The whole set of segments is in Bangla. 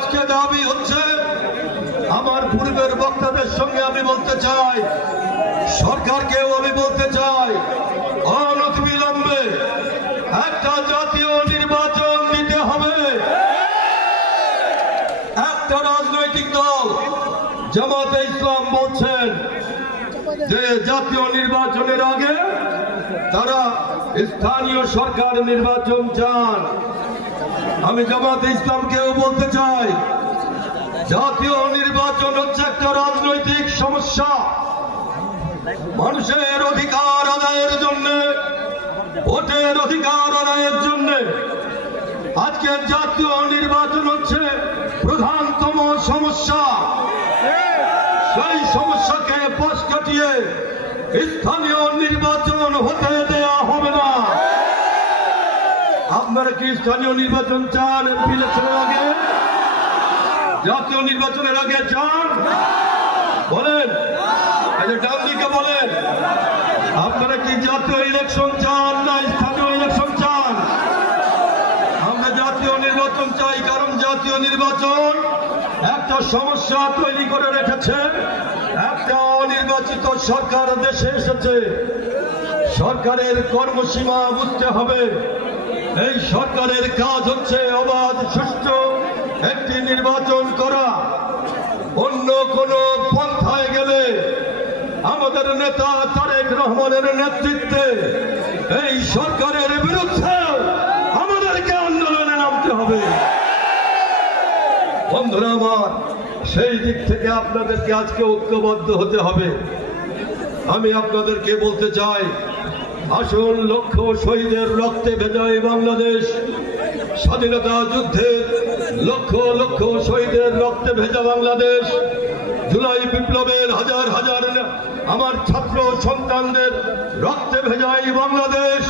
আজকে দাবি হচ্ছে, আমার পূর্বের বক্তাদের সঙ্গে আমি বলতে চাই সরকারকেও আমি বলতে চাই অনতিবিলম্বে একটা জাতীয় নির্বাচন দিতে হবে। একটা রাজনৈতিক দল, জামাতে ইসলাম বলছেন যে জাতীয় নির্বাচনের আগে তারা স্থানীয় সরকার নির্বাচন চান। আমি জামাতে ইসলামকেও বলতে চাই, জাতীয় নির্বাচন হচ্ছে একটা রাজনৈতিক সমস্যা। মানুষের অধিকার আদায়ের জন্য, ভোটের অধিকার আদায়ের জন্য আজকে জাতীয় নির্বাচন হচ্ছে প্রধানতম সমস্যা। সেই সমস্যাকে পাশ কাটিয়ে স্থানীয় নির্বাচন হতে দেয়া হবে না আপনারা কি স্থানীয় নির্বাচন চান? এমপি ইলেকশনের আগে? জাতীয় নির্বাচনের আগে চান? বলেন। ডান দিকে বলেন। আপনারা কি জাতীয় ইলেকশন চান না স্থানীয় ইলেকশন চান? আমরা জাতীয় নির্বাচন চাই কারণ জাতীয় নির্বাচন একটা সমস্যা তৈরি করে রেখেছে। একটা অনির্বাচিত সরকার দেশে এসেছে। সরকারের কর্মসীমা বুঝতে হবে। এই সরকারের কাজ হচ্ছে অবাধ, সুষ্ঠু একটি নির্বাচন করা। অন্য কোন পন্থায় গেলে আমাদের নেতা তারেক রহমানের নেতৃত্বে এই সরকারের বিরুদ্ধে আমাদেরকে আন্দোলনে নামতে হবে। বন্ধুরা আমার, সেই দিক থেকে আপনাদেরকে আজকে ঐক্যবদ্ধ হতে হবে। আমি আপনাদেরকে বলতে চাই আসল লক্ষ্য শহীদের রক্তে ভেজা এই বাংলাদেশ। স্বাধীনতা যুদ্ধের লক্ষ লক্ষ শহীদের রক্তে ভেজা বাংলাদেশ। জুলাই বিপ্লবের হাজার হাজার আমার ছাত্র সন্তানদের রক্তে ভেজা এই বাংলাদেশ।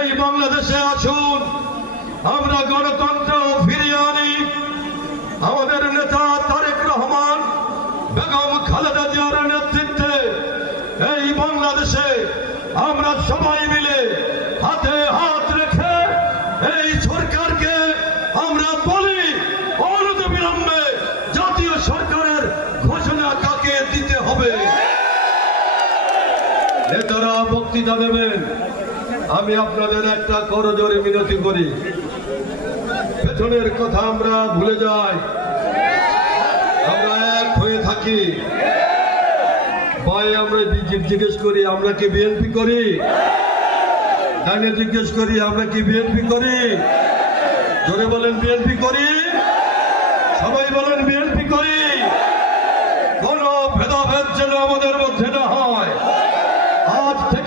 এই বাংলাদেশে আসুন, আমরা গণতন্ত্র ফিরিয়ে আনি। আমাদের নেতা তারেক রহমান, বেগম খালেদা জিয়ার নেতৃত্বে এই বাংলাদেশে আমরা সবাই মিলে হাতে হাত রেখে এই সরকারকে আমরা বলি অনত বিলম্বে জাতীয় সরকারের ঘোষণা কাকে দিতে হবে? নেতারা বক্তৃতা দেবেন। আমি আপনাদের একটা করজোরে মিনতি করি। পেছনের কথা আমরা ভুলে যাই। আমরা এক হয়ে থাকি। জিজ্ঞেস করি, আমরা কি বিএনপি করি? ডানে জিজ্ঞেস করি, আমরা কি বিএনপি করি? জোরে বলেন বিএনপি করি? সবাই বলেন বিএনপি করি। কোন ভেদাভেদ যেন আমাদের মধ্যে না হয়। আজ থেকে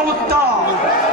Oh dog.